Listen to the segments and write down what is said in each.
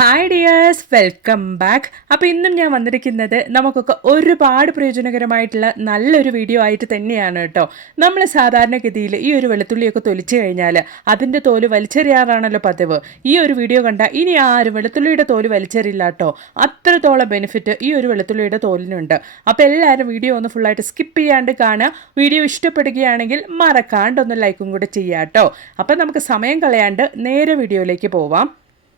Hi dears welcome back അപ്പോൾ ഇന്നും ഞാൻ വന്നിരിക്കുന്നത് നമുക്കൊക്കെ ഒരുപാട് പ്രയോജനകരമായിട്ടുള്ള നല്ലൊരു വീഡിയോ ആയിട്ട് തന്നെയാണ് കേട്ടോ. നമ്മൾ സാധാരണഗതിയിൽ ഈ ഒരു വെളുത്തുള്ളിയൊക്കെ തൊലിച്ചു കഴിഞ്ഞാൽ അതിന്റെ തോൽ വലിച്ചെറിയാറാണല്ലോ പതിവ്. ഈ ഒരു വീഡിയോ കണ്ട ഇനി ആരും വെളുത്തുള്ളിയുടെ തോൽ വലിച്ചെറിയില്ല കേട്ടോ. അത്രത്തോളം ബെനിഫിറ്റ് ഈ ഒരു വെളുത്തുള്ളിയുടെ തോലിനുണ്ട്. അപ്പോൾ എല്ലാവരും വീഡിയോ ഒന്ന് ഫുള്ളായിട്ട് സ്കിപ്പ് ചെയ്യാണ്ട് കാണുക. വീഡിയോ ഇഷ്ടപ്പെടുകയാണെങ്കിൽ മറക്കാണ്ടൊന്ന് ലൈക്കും കൂടെ ചെയ്യാം കേട്ടോ. അപ്പോൾ നമുക്ക് സമയം കളയാണ്ട് നേരെ വീഡിയോയിലേക്ക് പോവാം.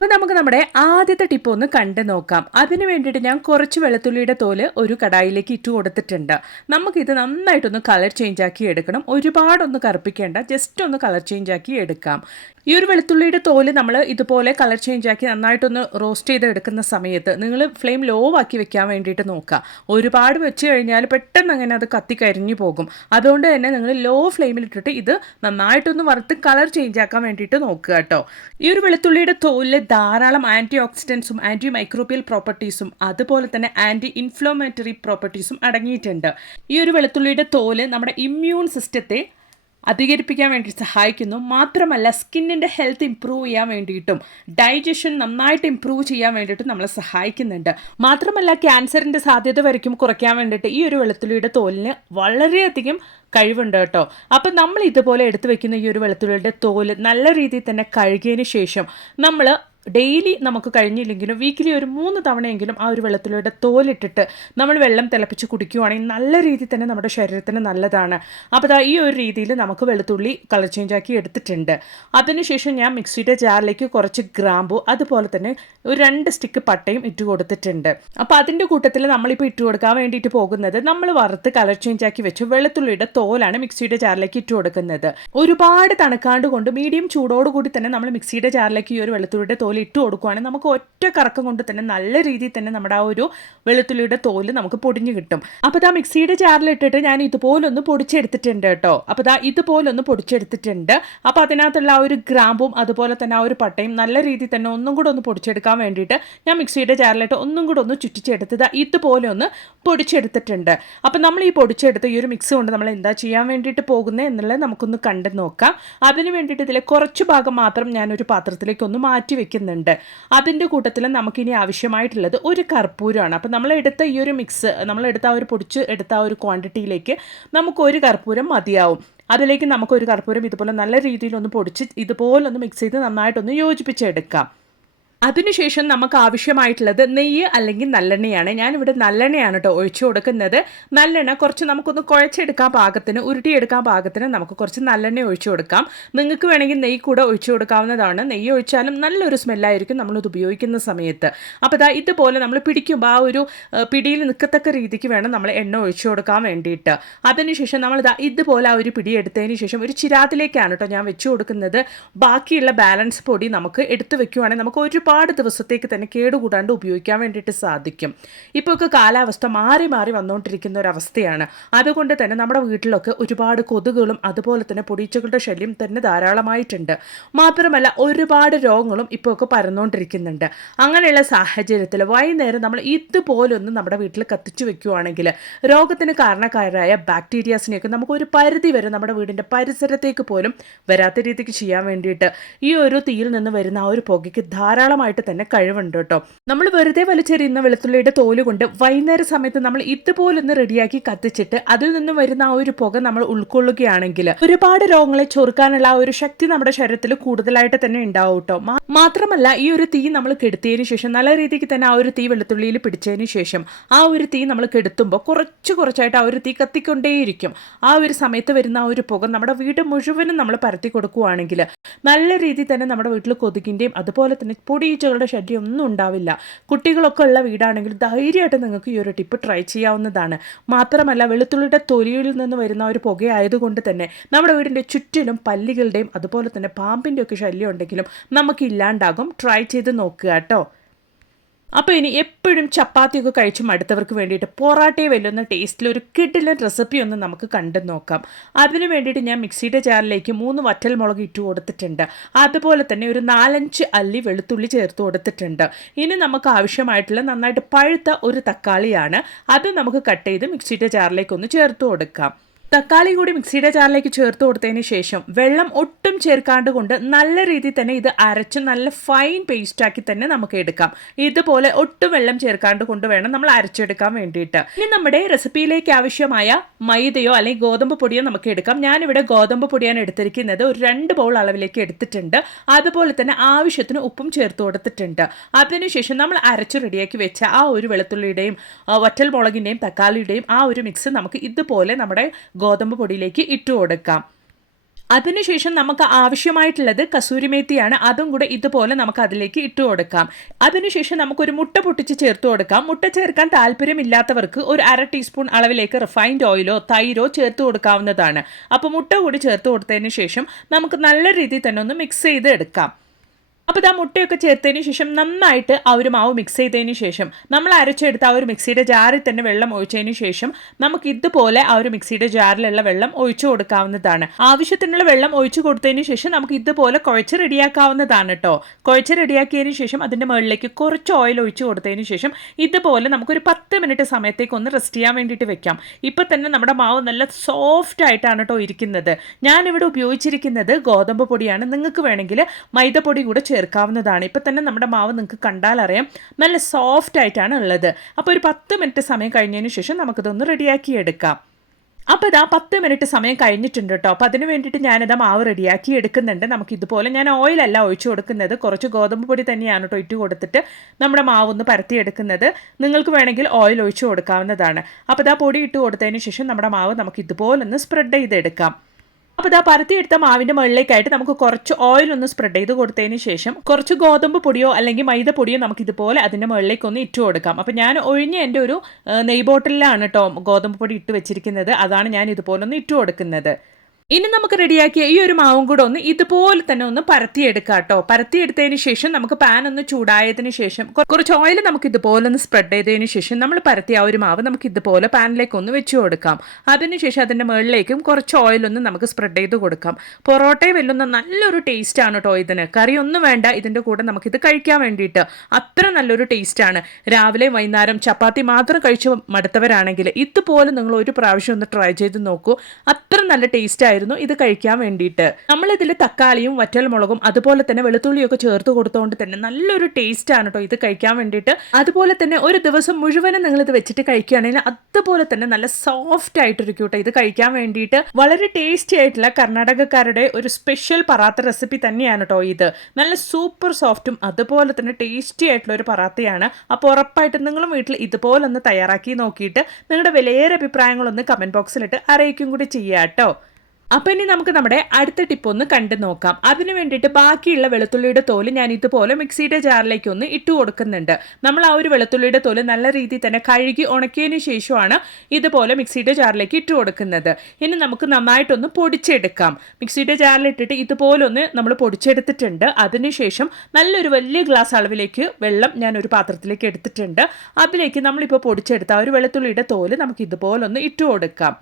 അപ്പോൾ നമുക്ക് നമ്മുടെ ആദ്യത്തെ ടിപ്പ് ഒന്ന് കണ്ടു നോക്കാം. അതിന് വേണ്ടിയിട്ട് ഞാൻ കുറച്ച് വെളുത്തുള്ളിയുടെ തോൽ ഒരു കടായിലേക്ക് ഇട്ട് കൊടുത്തിട്ടുണ്ട്. നമുക്കിത് നന്നായിട്ടൊന്ന് കളർ ചേഞ്ച് ആക്കി എടുക്കണം. ഒരുപാടൊന്ന് കറുപ്പിക്കേണ്ട ജസ്റ്റ് ഒന്ന് കളർ ചേഞ്ച് ആക്കി എടുക്കാം. ഈ ഒരു വെളുത്തുള്ളിയുടെ തോൽ നമ്മൾ ഇതുപോലെ കളർ ചേഞ്ച് ആക്കി നന്നായിട്ടൊന്ന് റോസ്റ്റ് ചെയ്ത് എടുക്കുന്ന സമയത്ത് നിങ്ങൾ ഫ്ലെയിം ലോ ആക്കി വെക്കാൻ വേണ്ടിയിട്ട് നോക്കുക. ഒരുപാട് വെച്ച് കഴിഞ്ഞാൽ പെട്ടെന്ന് അങ്ങനെ അത് കത്തി കരിഞ്ഞു പോകും. അതുകൊണ്ട് തന്നെ നിങ്ങൾ ലോ ഫ്ലെയിമിൽ ഇട്ടിട്ട് ഇത് നന്നായിട്ടൊന്ന് വറുത്ത് കളർ ചേഞ്ച് ആക്കാൻ വേണ്ടിയിട്ട് നോക്കുക കേട്ടോ. ഈ ഒരു വെളുത്തുള്ളിയുടെ തോലിൽ ധാരാളം ആന്റി ഓക്സിഡൻസും ആന്റി മൈക്രോബിയൽ പ്രോപ്പർട്ടീസും അതുപോലെ തന്നെ ആന്റി ഇൻഫ്ലോമേറ്ററി പ്രോപ്പർട്ടീസും അടങ്ങിയിട്ടുണ്ട്. ഈ ഒരു വെളുത്തുള്ളിയുടെ തോൽ നമ്മുടെ ഇമ്മ്യൂൺ സിസ്റ്റത്തെ അധികരിപ്പിക്കാൻ വേണ്ടി സഹായിക്കുന്നു. മാത്രമല്ല സ്കിന്നിന്റെ ഹെൽത്ത് ഇമ്പ്രൂവ് ചെയ്യാൻ വേണ്ടിയിട്ടും ഡൈജഷൻ നന്നായിട്ട് ഇമ്പ്രൂവ് ചെയ്യാൻ വേണ്ടിയിട്ടും നമ്മളെ സഹായിക്കുന്നുണ്ട്. മാത്രമല്ല ക്യാൻസറിന്റെ സാധ്യത വരയ്ക്കും കുറയ്ക്കാൻ വേണ്ടിയിട്ട് ഈ ഒരു വെളുത്തുള്ളിയുടെ തോലിന് വളരെയധികം കഴിവുണ്ട് കേട്ടോ. അപ്പം നമ്മൾ ഇതുപോലെ എടുത്തു വെക്കുന്ന ഈ ഒരു വെളുത്തുള്ളിയുടെ തോൽ നല്ല രീതിയിൽ തന്നെ കഴുകിയതിന് ശേഷം നമ്മൾ ഡെയിലി നമുക്ക് കഴിഞ്ഞില്ലെങ്കിലും വീക്കിലി ഒരു മൂന്ന് തവണയെങ്കിലും ആ ഒരു വെള്ളത്തിലൂടെ തോലിട്ടിട്ട് നമ്മൾ വെള്ളം തിളപ്പിച്ച് കുടിക്കുവാണെങ്കിൽ നല്ല രീതിയിൽ തന്നെ നമ്മുടെ ശരീരത്തിന് നല്ലതാണ്. അപ്പോൾ ഈ ഒരു രീതിയിൽ നമുക്ക് വെളുത്തുള്ളി കളർ ചേഞ്ച് ആക്കി എടുത്തിട്ടുണ്ട്. അതിനുശേഷം ഞാൻ മിക്സിയുടെ ജാറിലേക്ക് കുറച്ച് ഗ്രാമ്പു അതുപോലെ തന്നെ ഒരു രണ്ട് സ്റ്റിക്ക് പട്ടയും ഇട്ട് കൊടുത്തിട്ടുണ്ട്. അപ്പോൾ അതിന്റെ കൂട്ടത്തിൽ നമ്മളിപ്പോൾ ഇട്ട് കൊടുക്കാൻ വേണ്ടിയിട്ട് പോകുന്നത് നമ്മൾ വറുത്ത് കളർ ചേഞ്ച് ആക്കി വെച്ച് വെളുത്തുള്ളിയുടെ തോലാണ് മിക്സിയുടെ ജാറിലേക്ക് ഇട്ട് കൊടുക്കുന്നത്. ഒരുപാട് തണുക്കാണ്ട് കൊണ്ട് മീഡിയം ചൂടോടുകൂടി തന്നെ നമ്മൾ മിക്സിയുടെ ജാറിലേക്ക് ഈ ഒരു വെളുത്തുള്ളിയുടെ തോൽ ഇട്ട് കൊടുക്കുകയാണെങ്കിൽ നമുക്ക് ഒറ്റ കറക്കം കൊണ്ട് തന്നെ നല്ല രീതിയിൽ തന്നെ നമ്മുടെ ആ ഒരു വെളുത്തുള്ളിയുടെ തോൽ നമുക്ക് പൊടിഞ്ഞു കിട്ടും. അപ്പോൾ ദാ മിക്സിയുടെ ജാറിലിട്ടിട്ട് ഞാൻ ഇതുപോലൊന്ന് പൊടിച്ചെടുത്തിട്ടുണ്ട് കേട്ടോ. അപ്പോൾ ഇതാ ഇതുപോലൊന്ന് പൊടിച്ചെടുത്തിട്ടുണ്ട്. അപ്പോൾ അതിനകത്തുള്ള ആ ഒരു ഗ്രാമ്പും അതുപോലെ തന്നെ ആ ഒരു പട്ടയും നല്ല രീതിയിൽ തന്നെ ഒന്നും കൂടെ ഒന്ന് പൊടിച്ചെടുക്കാൻ വേണ്ടിയിട്ട് ഞാൻ മിക്സിയുടെ ജാറിലിട്ട് ഒന്നും കൂടെ ഒന്ന് ചുറ്റിച്ചെടുത്ത് ഇതാ ഇതുപോലെ ഒന്ന് പൊടിച്ചെടുത്തിട്ടുണ്ട്. അപ്പോൾ നമ്മൾ ഈ പൊടിച്ചെടുത്ത് ഈ ഒരു മിക്സ് കൊണ്ട് നമ്മൾ എന്താ ചെയ്യാൻ വേണ്ടിയിട്ട് പോകുന്നത് എന്നുള്ളത് നമുക്കൊന്ന് കണ്ടു നോക്കാം. അതിന് വേണ്ടിയിട്ട് ഇതിലെ കുറച്ച് ഭാഗം മാത്രം ഞാനൊരു പാത്രത്തിലേക്ക് ഒന്ന് മാറ്റി വെക്കുന്നുണ്ട് അതിന്റെ കൂട്ടത്തിൽ നമുക്കിനി ആവശ്യമായിട്ടുള്ളത് ഒരു കർപ്പൂരമാണ്. അപ്പോൾ നമ്മൾ എടുത്ത ഈ ഒരു മിക്സ് നമ്മൾ എടുത്ത ആ ഒരു പൊടിച്ച് എടുത്ത ആ ഒരു ക്വാണ്ടിറ്റിയിലേക്ക് നമുക്ക് ഒരു കർപ്പൂരം മതിയാവും. അതിലേക്ക് നമുക്കൊരു കർപ്പൂരം ഇതുപോലെ നല്ല രീതിയിലൊന്ന് പൊടിച്ച് ഇതുപോലൊന്ന് മിക്സ് ചെയ്ത് നന്നായിട്ടൊന്ന് യോജിപ്പിച്ചെടുക്കാം. അതിനുശേഷം നമുക്ക് ആവശ്യമായിട്ടുള്ളത് നെയ്യ് അല്ലെങ്കിൽ നല്ലെണ്ണയാണ്. ഞാനിവിടെ നല്ലെണ്ണയാണ് കേട്ടോ ഒഴിച്ചു കൊടുക്കുന്നത്. നല്ലെണ്ണ കുറച്ച് നമുക്കൊന്ന് കുഴച്ചെടുക്കാൻ പാകത്തിന് ഉരുട്ടിയെടുക്കാൻ പാകത്തിന് നമുക്ക് കുറച്ച് നല്ലെണ്ണ ഒഴിച്ചു കൊടുക്കാം. നിങ്ങൾക്ക് വേണമെങ്കിൽ നെയ്യ് കൂടെ ഒഴിച്ചു കൊടുക്കാവുന്നതാണ്. നെയ്യ് ഒഴിച്ചാലും നല്ലൊരു സ്മെല്ലായിരിക്കും നമ്മളിത് ഉപയോഗിക്കുന്ന സമയത്ത്. അപ്പോൾ ഇതാ ഇതുപോലെ നമ്മൾ പിടിക്കുമ്പോൾ ആ ഒരു പിടിയിൽ നിൽക്കത്തക്ക രീതിക്ക് വേണം നമ്മൾ എണ്ണ ഒഴിച്ചു കൊടുക്കാൻ വേണ്ടിയിട്ട്. അതിനുശേഷം നമ്മളിതാ ഇതുപോലെ ആ ഒരു പിടി എടുത്തതിന് ശേഷം ഒരു ചിരാതിലേക്കാണ് കേട്ടോ ഞാൻ വെച്ചു കൊടുക്കുന്നത്. ബാക്കിയുള്ള ബാലൻസ് പൊടി നമുക്ക് എടുത്തു വെക്കുവാണെങ്കിൽ നമുക്ക് ഒരുപാട് ഒരുപാട് ദിവസത്തേക്ക് തന്നെ കേടുകൂടാണ്ട് ഉപയോഗിക്കാൻ വേണ്ടിയിട്ട് സാധിക്കും. ഇപ്പോൾ ഒക്കെ കാലാവസ്ഥ മാറി മാറി വന്നുകൊണ്ടിരിക്കുന്ന ഒരു അവസ്ഥയാണ് അതുകൊണ്ട് തന്നെ നമ്മുടെ വീട്ടിലൊക്കെ ഒരുപാട് കൊതുകുകളും അതുപോലെ തന്നെ പൊടിച്ചകളുടെ ശല്യം തന്നെ ധാരാളമായിട്ടുണ്ട്. മാത്രമല്ല ഒരുപാട് രോഗങ്ങളും ഇപ്പോൾ ഒക്കെ പരന്നുകൊണ്ടിരിക്കുന്നുണ്ട് അങ്ങനെയുള്ള സാഹചര്യത്തിൽ വൈകുന്നേരം നമ്മൾ ഇതുപോലൊന്നും നമ്മുടെ വീട്ടിൽ കത്തിച്ചു വെക്കുവാണെങ്കിൽ രോഗത്തിന് കാരണക്കാരായ ബാക്ടീരിയാസിനെയൊക്കെ നമുക്ക് ഒരു പരിധി വരെ നമ്മുടെ വീടിന്റെ പരിസരത്തേക്ക് പോലും വരാത്ത രീതിക്ക് ചെയ്യാൻ വേണ്ടിയിട്ട് ഈ ഒരു തീയിൽ നിന്ന് വരുന്ന ആ ഒരു പുകയ്ക്ക് ധാരാളം ധാരാളമായിട്ട് തന്നെ കഴിവുണ്ട് കേട്ടോ. നമ്മൾ വെറുതെ വലിച്ചെറിയുന്ന വെളുത്തുള്ളിയുടെ തോൽ കൊണ്ട് വൈകുന്നേര സമയത്ത് നമ്മൾ ഇതുപോലൊന്ന് റെഡിയാക്കി കത്തിച്ചിട്ട് അതിൽ നിന്ന് വരുന്ന ആ ഒരു പുക നമ്മൾ ഉൾക്കൊള്ളുകയാണെങ്കിൽ ഒരുപാട് രോഗങ്ങളെ ചൊറുക്കാനുള്ള ആ ഒരു ശക്തി നമ്മുടെ ശരീരത്തിൽ കൂടുതലായിട്ട് തന്നെ ഉണ്ടാവും കേട്ടോ. മാത്രമല്ല ഈ ഒരു തീ നമ്മൾ കെടുത്തിയതിന് ശേഷം നല്ല രീതിക്ക് തന്നെ ആ ഒരു തീ വെളുത്തുള്ളിയിൽ പിടിച്ചതിന് ശേഷം ആ ഒരു തീ നമ്മൾ കെടുത്തുമ്പോൾ കുറച്ച് കുറച്ചായിട്ട് ആ ഒരു തീ കത്തിക്കൊണ്ടേയിരിക്കും. ആ ഒരു സമയത്ത് വരുന്ന ആ ഒരു പുക നമ്മുടെ വീട് മുഴുവനും നമ്മൾ പരത്തി കൊടുക്കുകയാണെങ്കിൽ നല്ല രീതിയിൽ തന്നെ നമ്മുടെ വീട്ടിൽ കൊതുകിന്റെയും അതുപോലെ തന്നെ പൊടി ഈച്ചകളുടെ ശല്യം ഒന്നും ഉണ്ടാവില്ല. കുട്ടികളൊക്കെ ഉള്ള വീടാണെങ്കിൽ ധൈര്യമായിട്ട് നിങ്ങൾക്ക് ഈ ഒരു ടിപ്പ് ട്രൈ ചെയ്യാവുന്നതാണ്. മാത്രമല്ല വെളുത്തുള്ളിയുടെ തൊലിയിൽ നിന്ന് വരുന്ന ഒരു പുകയായതുകൊണ്ട് തന്നെ നമ്മുടെ വീടിന്റെ ചുറ്റിലും പല്ലികളുടെയും അതുപോലെ തന്നെ പാമ്പിന്റെയൊക്കെ ശല്യം ഉണ്ടെങ്കിലും നമുക്ക് ഇല്ലാണ്ടാകും. ട്രൈ ചെയ്ത് നോക്കുക കേട്ടോ. അപ്പോൾ ഇനി എപ്പോഴും ചപ്പാത്തിയൊക്കെ കഴിച്ച് മടുത്തവർക്ക് വേണ്ടിയിട്ട് പൊറാട്ടയെ വെല്ലുന്ന ടേസ്റ്റിൽ ഒരു കിഡിലൻ റെസിപ്പി ഒന്ന് നമുക്ക് കണ്ടു നോക്കാം. അതിനു വേണ്ടിയിട്ട് ഞാൻ മിക്സിയുടെ ജാറിലേക്ക് മൂന്ന് വറ്റൽ മുളക് ഇട്ട് കൊടുത്തിട്ടുണ്ട്. അതുപോലെ തന്നെ ഒരു നാലഞ്ച് അല്ലി വെളുത്തുള്ളി ചേർത്ത് കൊടുത്തിട്ടുണ്ട്. ഇനി നമുക്ക് ആവശ്യമായിട്ടുള്ള നന്നായിട്ട് പഴുത്ത ഒരു തക്കാളിയാണ്. അത് നമുക്ക് കട്ട് ചെയ്ത് മിക്സിയുടെ ജാറിലേക്ക് ഒന്ന് ചേർത്ത് കൊടുക്കാം. തക്കാളി കൂടി മിക്സിയുടെ ജാറിലേക്ക് ചേർത്ത് കൊടുത്തതിന് ശേഷം വെള്ളം ഒട്ടും ചേർക്കാണ്ട് കൊണ്ട് നല്ല രീതിയിൽ തന്നെ ഇത് അരച്ച് നല്ല ഫൈൻ പേസ്റ്റാക്കി തന്നെ നമുക്ക് എടുക്കാം. ഇതുപോലെ ഒട്ടും വെള്ളം ചേർക്കാണ്ട് കൊണ്ട് വേണം നമ്മൾ അരച്ചെടുക്കാൻ വേണ്ടിയിട്ട്. ഇനി നമ്മുടെ റെസിപ്പിയിലേക്ക് ആവശ്യമായ മൈദയോ അല്ലെങ്കിൽ ഗോതമ്പ് പൊടിയോ നമുക്ക് എടുക്കാം. ഞാനിവിടെ ഗോതമ്പ് പൊടിയാണ് എടുത്തിരിക്കുന്നത്. ഒരു രണ്ട് ബൗൾ അളവിലേക്ക് എടുത്തിട്ടുണ്ട്. അതുപോലെ തന്നെ ആവശ്യത്തിന് ഉപ്പും ചേർത്ത് കൊടുത്തിട്ടുണ്ട്. അതിനുശേഷം നമ്മൾ അരച്ച് റെഡിയാക്കി വെച്ച ആ ഒരു വെളുത്തുള്ളിയുടെയും വറ്റൽ മുളകിന്റെയും തക്കാളിയുടെയും ആ ഒരു മിക്സ് നമുക്ക് ഇതുപോലെ നമ്മുടെ ഗോതമ്പ് പൊടിയിലേക്ക് ഇട്ടു കൊടുക്കാം. അതിനുശേഷം നമുക്ക് ആവശ്യമായിട്ടുള്ളത് കസൂരിമേത്തിയാണ്. അതും കൂടെ ഇതുപോലെ നമുക്ക് അതിലേക്ക് ഇട്ട് കൊടുക്കാം. അതിനുശേഷം നമുക്കൊരു മുട്ട പൊട്ടിച്ച് ചേർത്ത് കൊടുക്കാം. മുട്ട ചേർക്കാൻ താല്പര്യമില്ലാത്തവർക്ക് ഒരു അര ടീസ്പൂൺ അളവിലേക്ക് റിഫൈൻഡ് ഓയിലോ തൈരോ ചേർത്ത് കൊടുക്കാവുന്നതാണ്. അപ്പോൾ മുട്ട കൂടി ചേർത്ത് കൊടുത്തതിന് ശേഷം നമുക്ക് നല്ല രീതിയിൽ തന്നെ ഒന്ന് മിക്സ് ചെയ്ത് എടുക്കാം അപ്പോൾ ഇതാ മുട്ടയൊക്കെ ചേർത്തതിന് ശേഷം നന്നായിട്ട് ആ ഒരു മാവ് മിക്സ് ചെയ്തതിന് ശേഷം നമ്മൾ അരച്ചെടുത്ത ആ ഒരു മിക്സിയുടെ ജാറിൽ തന്നെ വെള്ളം ഒഴിച്ചതിന് ശേഷം നമുക്ക് ഇതുപോലെ ആ ഒരു മിക്സിയുടെ ജാറിലുള്ള വെള്ളം ഒഴിച്ചു കൊടുക്കാവുന്നതാണ്. ആവശ്യത്തിനുള്ള വെള്ളം ഒഴിച്ചു കൊടുത്തതിന് ശേഷം നമുക്ക് ഇതുപോലെ കുഴച്ച് റെഡിയാക്കാവുന്നതാണ് കേട്ടോ കുഴച്ച് റെഡിയാക്കിയതിന് ശേഷം അതിന്റെ മുകളിലേക്ക് കുറച്ച് ഓയിൽ ഒഴിച്ചു കൊടുത്തതിന് ശേഷം ഇതുപോലെ നമുക്കൊരു പത്ത് മിനിറ്റ് സമയത്തേക്ക് ഒന്ന് റെസ്റ്റ് ചെയ്യാൻ വേണ്ടിയിട്ട് വെക്കാം. ഇപ്പം തന്നെ നമ്മുടെ മാവ് നല്ല സോഫ്റ്റ് ആയിട്ടാണ് കേട്ടോ ഇരിക്കുന്നത്. ഞാനിവിടെ ഉപയോഗിച്ചിരിക്കുന്നത് ഗോതമ്പ് പൊടിയാണ്. നിങ്ങൾക്ക് വേണമെങ്കിൽ മൈദപ്പൊടി കൂടെ ചേർക്കാവുന്നതാണ് ഇപ്പം തന്നെ നമ്മുടെ മാവ് നിങ്ങൾക്ക് കണ്ടാൽ അറിയാം നല്ല സോഫ്റ്റ് ആയിട്ടാണ് ഉള്ളത്. അപ്പോൾ ഒരു പത്ത് മിനിറ്റ് സമയം കഴിഞ്ഞതിന് ശേഷം നമുക്കിതൊന്ന് റെഡിയാക്കി എടുക്കാം. അപ്പോൾ ഇതാ പത്ത് മിനിറ്റ് സമയം കഴിഞ്ഞിട്ടുണ്ട് കേട്ടോ അപ്പോൾ അതിന് വേണ്ടിയിട്ട് ഞാനിതാ മാവ് റെഡിയാക്കി എടുക്കുന്നുണ്ട്. നമുക്ക് ഇതുപോലെ ഞാൻ ഓയിലല്ല ഒഴിച്ചു കൊടുക്കുന്നത്. കുറച്ച് ഗോതമ്പ് പൊടി തന്നെയാണ് കേട്ടോ ഇട്ട് കൊടുത്തിട്ട് നമ്മുടെ മാവ് ഒന്ന് പരത്തി എടുക്കുന്നത്. നിങ്ങൾക്ക് വേണമെങ്കിൽ ഓയിൽ ഒഴിച്ചു കൊടുക്കാവുന്നതാണ്. അപ്പോൾ ഇതാ പൊടി ഇട്ട് കൊടുത്തതിന് ശേഷം നമ്മുടെ മാവ് നമുക്ക് ഇതുപോലെ ഒന്ന് സ്പ്രെഡ് ചെയ്തെടുക്കാം. അപ്പോൾ ഇതാ പരത്തിയെടുത്ത മാവിന്റെ മുകളിലേക്കായിട്ട് നമുക്ക് കുറച്ച് ഓയിൽ ഒന്ന് സ്പ്രെഡ് ചെയ്ത് കൊടുത്തതിന് ശേഷം കുറച്ച് ഗോതമ്പ് പൊടിയോ അല്ലെങ്കിൽ മൈദ പൊടിയോ നമുക്ക് ഇതുപോലെ അതിന്റെ മുകളിലേക്ക് ഒന്ന് ഇട്ട് കൊടുക്കാം. അപ്പോൾ ഞാൻ ഒഴിഞ്ഞ എന്റെ ഒരു നെയ് ബോട്ടിലാണ് കേട്ടോ ഗോതമ്പ് പൊടി ഇട്ട് വെച്ചിരിക്കുന്നത്. അതാണ് ഞാൻ ഇതുപോലെ ഒന്ന് ഇട്ട് കൊടുക്കുന്നത്. ഇനി നമുക്ക് റെഡിയാക്കിയ ഈ ഒരു മാവും കൂടെ ഒന്ന് ഇതുപോലെ തന്നെ ഒന്ന് പരത്തിയെടുക്കാം കേട്ടോ. പരത്തിയെടുത്തതിന് ശേഷം നമുക്ക് പാൻ ഒന്ന് ചൂടായതിനു ശേഷം കുറച്ച് ഓയിൽ നമുക്ക് ഇതുപോലെ ഒന്ന് സ്പ്രെഡ് ചെയ്തതിന് ശേഷം നമ്മൾ പരത്തിയ ആ ഒരു മാവ് നമുക്ക് ഇതുപോലെ പാനിലേക്ക് ഒന്ന് വെച്ച് കൊടുക്കാം. അതിനുശേഷം അതിന്റെ മുകളിലേക്കും കുറച്ച് ഓയിൽ ഒന്ന് നമുക്ക് സ്പ്രെഡ് ചെയ്ത് കൊടുക്കാം. പൊറോട്ടയും വെല്ലുന്ന നല്ലൊരു ടേസ്റ്റാണ് കേട്ടോ ഇതിന്. ഒന്നും വേണ്ട ഇതിന്റെ കൂടെ നമുക്കിത് കഴിക്കാൻ വേണ്ടിയിട്ട്. അത്ര നല്ലൊരു ടേസ്റ്റാണ് രാവിലെ വൈകുന്നേരം ചപ്പാത്തി മാത്രം കഴിച്ച് മടുത്തവരാണെങ്കിൽ ഇതുപോലെ നിങ്ങൾ ഒരു പ്രാവശ്യം ഒന്ന് ട്രൈ ചെയ്ത് നോക്കൂ. അത്ര നല്ല ടേസ്റ്റ് ആയിരുന്നു ഇത് കഴിക്കാൻ വേണ്ടിയിട്ട്. നമ്മളിതിൽ തക്കാളിയും വറ്റൽമുളകും അതുപോലെ തന്നെ വെളുത്തുള്ളിയൊക്കെ ചേർത്ത് കൊടുത്തുകൊണ്ട് തന്നെ നല്ലൊരു ടേസ്റ്റ് ആണ് കേട്ടോ ഇത് കഴിക്കാൻ വേണ്ടിയിട്ട്. അതുപോലെ തന്നെ ഒരു ദിവസം മുഴുവനും നിങ്ങൾ ഇത് വെച്ചിട്ട് കഴിക്കുകയാണെങ്കിൽ അതുപോലെ തന്നെ നല്ല സോഫ്റ്റ് ആയിട്ടിരിക്കും കേട്ടോ ഇത് കഴിക്കാൻ വേണ്ടിയിട്ട്. വളരെ ടേസ്റ്റി ആയിട്ടുള്ള കർണാടകക്കാരുടെ ഒരു സ്പെഷ്യൽ പറാത്ത റെസിപ്പി തന്നെയാണ് കേട്ടോ ഇത്. നല്ല സൂപ്പർ സോഫ്റ്റും അതുപോലെ തന്നെ ടേസ്റ്റി ആയിട്ടുള്ള ഒരു പറാത്തയാണ്. അപ്പോൾ ഉറപ്പായിട്ടും നിങ്ങളും വീട്ടിൽ ഇതുപോലെ ഒന്ന് തയ്യാറാക്കി നോക്കിയിട്ട് നിങ്ങളുടെ വിലയേറെ അഭിപ്രായങ്ങളൊന്ന് കമന്റ് ബോക്സിലിട്ട് അറിയിക്കും കൂടി ചെയ്യാം കേട്ടോ അപ്പോൾ ഇനി നമുക്ക് നമ്മുടെ അടുത്ത ടിപ്പ് ഒന്ന് കണ്ടു നോക്കാം. അതിന് വേണ്ടിയിട്ട് ബാക്കിയുള്ള വെളുത്തുള്ളിയുടെ തോൽ ഞാൻ ഇതുപോലെ മിക്സിയുടെ ജാറിലേക്ക് ഒന്ന് ഇട്ട് കൊടുക്കുന്നുണ്ട്. നമ്മൾ ആ ഒരു വെളുത്തുള്ളിയുടെ തോൽ നല്ല രീതിയിൽ തന്നെ കഴുകി ഉണക്കിയതിന് ശേഷമാണ് ഇതുപോലെ മിക്സിയുടെ ജാറിലേക്ക് ഇട്ട് കൊടുക്കുന്നത്. ഇനി നമുക്ക് നന്നായിട്ടൊന്ന് പൊടിച്ചെടുക്കാം. മിക്സിയുടെ ജാറിലിട്ടിട്ട് ഇതുപോലെ ഒന്ന് നമ്മൾ പൊടിച്ചെടുത്തിട്ടുണ്ട്. അതിനുശേഷം നല്ലൊരു വലിയ ഗ്ലാസ് അളവിലേക്ക് വെള്ളം ഞാൻ ഒരു പാത്രത്തിലേക്ക് എടുത്തിട്ടുണ്ട്. അതിലേക്ക് നമ്മളിപ്പോൾ പൊടിച്ചെടുത്ത ആ ഒരു വെളുത്തുള്ളിയുടെ തോൽ നമുക്ക് ഇതുപോലെ ഒന്ന് ഇട്ട് കൊടുക്കാം.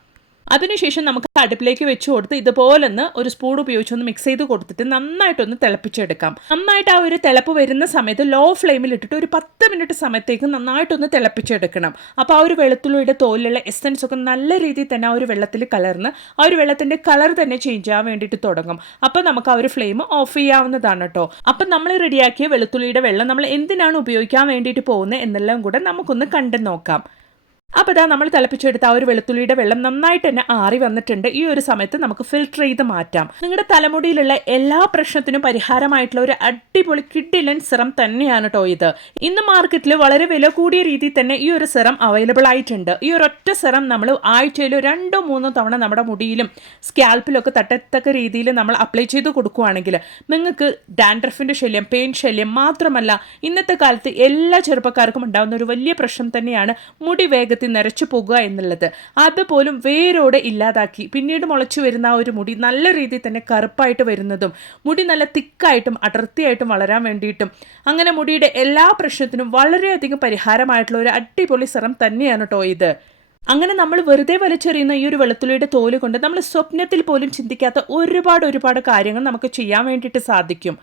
അതിനുശേഷം നമുക്ക് അടുപ്പിലേക്ക് വെച്ച് കൊടുത്ത് ഇതുപോലൊന്ന് ഒരു സ്പൂൺ ഉപയോഗിച്ച് ഒന്ന് മിക്സ് ചെയ്ത് കൊടുത്തിട്ട് നന്നായിട്ടൊന്ന് തിളപ്പിച്ചെടുക്കാം. നന്നായിട്ട് ആ ഒരു തിളപ്പ് വരുന്ന സമയത്ത് ലോ ഫ്ലെയിമിൽ ഇട്ടിട്ട് ഒരു പത്ത് മിനിറ്റ് സമയത്തേക്ക് നന്നായിട്ടൊന്ന് തിളപ്പിച്ചെടുക്കണം. അപ്പോൾ ആ ഒരു വെളുത്തുള്ളിയുടെ തോലിലുള്ള എസൻസ് ഒക്കെ നല്ല രീതിയിൽ തന്നെ ആ ഒരു വെള്ളത്തിൽ കലർന്ന് ആ ഒരു വെള്ളത്തിന്റെ കളർ തന്നെ ചേഞ്ച് ആവാൻ വേണ്ടിയിട്ട് തുടങ്ങും. അപ്പോൾ നമുക്ക് ആ ഒരു ഫ്ലെയിം ഓഫ് ചെയ്യാവുന്നതാണ് കേട്ടോ അപ്പം നമ്മൾ റെഡിയാക്കിയ വെളുത്തുള്ളിയുടെ വെള്ളം നമ്മൾ എന്തിനാണ് ഉപയോഗിക്കാൻ വേണ്ടിയിട്ട് പോകുന്നത് എന്നെല്ലാം കൂടെ നമുക്കൊന്ന് കണ്ടു നോക്കാം. അപ്പോൾ ഇതാ നമ്മൾ തിളപ്പിച്ചെടുത്ത ആ ഒരു വെളുത്തുള്ളിയുടെ വെള്ളം നന്നായിട്ട് തന്നെ ആറി വന്നിട്ടുണ്ട്. ഈ ഒരു സമയത്ത് നമുക്ക് ഫിൽട്ടർ ചെയ്ത് മാറ്റാം. നിങ്ങളുടെ തലമുടിയിലുള്ള എല്ലാ പ്രശ്നത്തിനും പരിഹാരമായിട്ടുള്ള ഒരു അടിപൊളി കിഡിലൻ സിറം തന്നെയാണ് കേട്ടോ ഇത്. ഇന്ന് മാർക്കറ്റിൽ വളരെ വില കൂടിയ രീതിയിൽ തന്നെ ഈ ഒരു സിറം അവൈലബിൾ ആയിട്ടുണ്ട്. ഈ ഒരു ഒറ്റ സിറം നമ്മൾ ആഴ്ചയിൽ രണ്ടോ മൂന്നോ തവണ നമ്മുടെ മുടിയിലും സ്കാൽപ്പിലൊക്കെ തട്ടത്തക്ക രീതിയിൽ നമ്മൾ അപ്ലൈ ചെയ്ത് കൊടുക്കുകയാണെങ്കിൽ നിങ്ങൾക്ക് ഡാൻഡ്രഫിന്റെ ശല്യം പെയിൻ ശല്യം മാത്രമല്ല ഇന്നത്തെ കാലത്ത് എല്ലാ ചെറുപ്പക്കാർക്കും ഉണ്ടാകുന്ന ഒരു വലിയ പ്രശ്നം തന്നെയാണ് മുടി വേഗത്തിൽ ശരീരത്തിൽ നിറച്ചു പോകുക എന്നുള്ളത്. അതുപോലും വേരോടെ ഇല്ലാതാക്കി. പിന്നീട് മുളച്ചു വരുന്ന ആ ഒരു മുടി നല്ല രീതിയിൽ തന്നെ കറുപ്പായിട്ട് വരുന്നതും മുടി നല്ല തിക്കായിട്ടും അടർത്തിയായിട്ടും വളരാൻ വേണ്ടിയിട്ടും. അങ്ങനെ മുടിയുടെ എല്ലാ പ്രശ്നത്തിനും വളരെയധികം പരിഹാരമായിട്ടുള്ള ഒരു അടിപൊളി സിറം തന്നെയാണ് കേട്ടോ ഇത്. അങ്ങനെ നമ്മൾ വെറുതെ വലിച്ചെറിയുന്ന ഈ ഒരു വെളുത്തുള്ളിയുടെ തോൽ കൊണ്ട് നമ്മൾ സ്വപ്നത്തിൽ പോലും ചിന്തിക്കാത്ത ഒരുപാട് ഒരുപാട് കാര്യങ്ങൾ നമുക്ക് ചെയ്യാൻ വേണ്ടിയിട്ട് സാധിക്കും.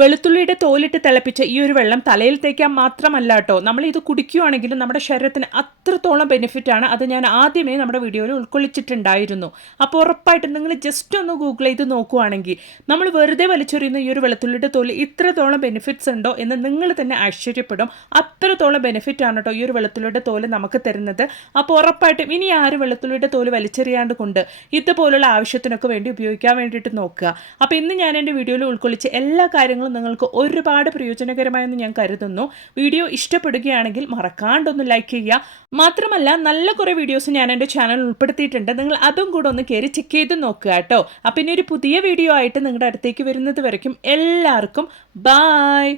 വെളുത്തുള്ളിയുടെ തോലിട്ട് തിളപ്പിച്ച ഈ ഒരു വെള്ളം തലയിൽ തേക്കാൻ മാത്രമല്ല കേട്ടോ. നമ്മൾ ഇത് കുടിക്കുകയാണെങ്കിലും നമ്മുടെ ശരീരത്തിന് അത്രത്തോളം ബെനിഫിറ്റ് ആണ്. അത് ഞാൻ ആദ്യമേ നമ്മുടെ വീഡിയോയിൽ ഉൾക്കൊള്ളിച്ചിട്ടുണ്ടായിരുന്നു. അപ്പോൾ ഉറപ്പായിട്ടും നിങ്ങൾ ജസ്റ്റ് ഒന്ന് ഗൂഗിൾ ചെയ്ത് നോക്കുവാണെങ്കിൽ നമ്മൾ വെറുതെ വലിച്ചെറിയുന്ന ഈ ഒരു വെളുത്തുള്ളിയുടെ തോൽ ഇത്രത്തോളം ബെനിഫിറ്റ്സ് ഉണ്ടോ എന്ന് നിങ്ങൾ തന്നെ ആശ്ചര്യപ്പെടും അത്രത്തോളം ബെനിഫിറ്റ് ആണ് കേട്ടോ ഈ ഒരു വെളുത്തുള്ളിയുടെ തോൽ നമുക്ക് തരുന്നത്. അപ്പോൾ ഉറപ്പായിട്ടും ഇനി ആരും വെളുത്തുള്ളിയുടെ തോൽ വലിച്ചെറിയാണ്ട് കൊണ്ട് ഇതുപോലുള്ള ആവശ്യത്തിനൊക്കെ വേണ്ടി ഉപയോഗിക്കാൻ വേണ്ടിയിട്ട് നോക്കുക. അപ്പോൾ ഇന്ന് ഞാൻ എന്റെ വീഡിയോയിൽ ഉൾക്കൊള്ളിച്ച് എല്ലാ കാര്യങ്ങളും നിങ്ങൾക്ക് ഒരുപാട് പ്രയോജനകരമായെന്ന് ഞാൻ കരുതുന്നു. വീഡിയോ ഇഷ്ടപ്പെടുകയാണെങ്കിൽ മറക്കാണ്ടൊന്ന് ലൈക്ക് ചെയ്യുക. മാത്രമല്ല നല്ല കുറേ വീഡിയോസ് ഞാൻ എന്റെ ചാനൽ ഉൾപ്പെടുത്തിയിട്ടുണ്ട്. നിങ്ങൾ അതും കൂടെ ഒന്ന് കയറി ചെക്ക് ചെയ്ത് നോക്കുക കേട്ടോ. അപ്പം ഇനി ഒരു പുതിയ വീഡിയോ ആയിട്ട് നിങ്ങളുടെ അടുത്തേക്ക് വരുന്നത് വരയ്ക്കും. എല്ലാവർക്കും ബായ്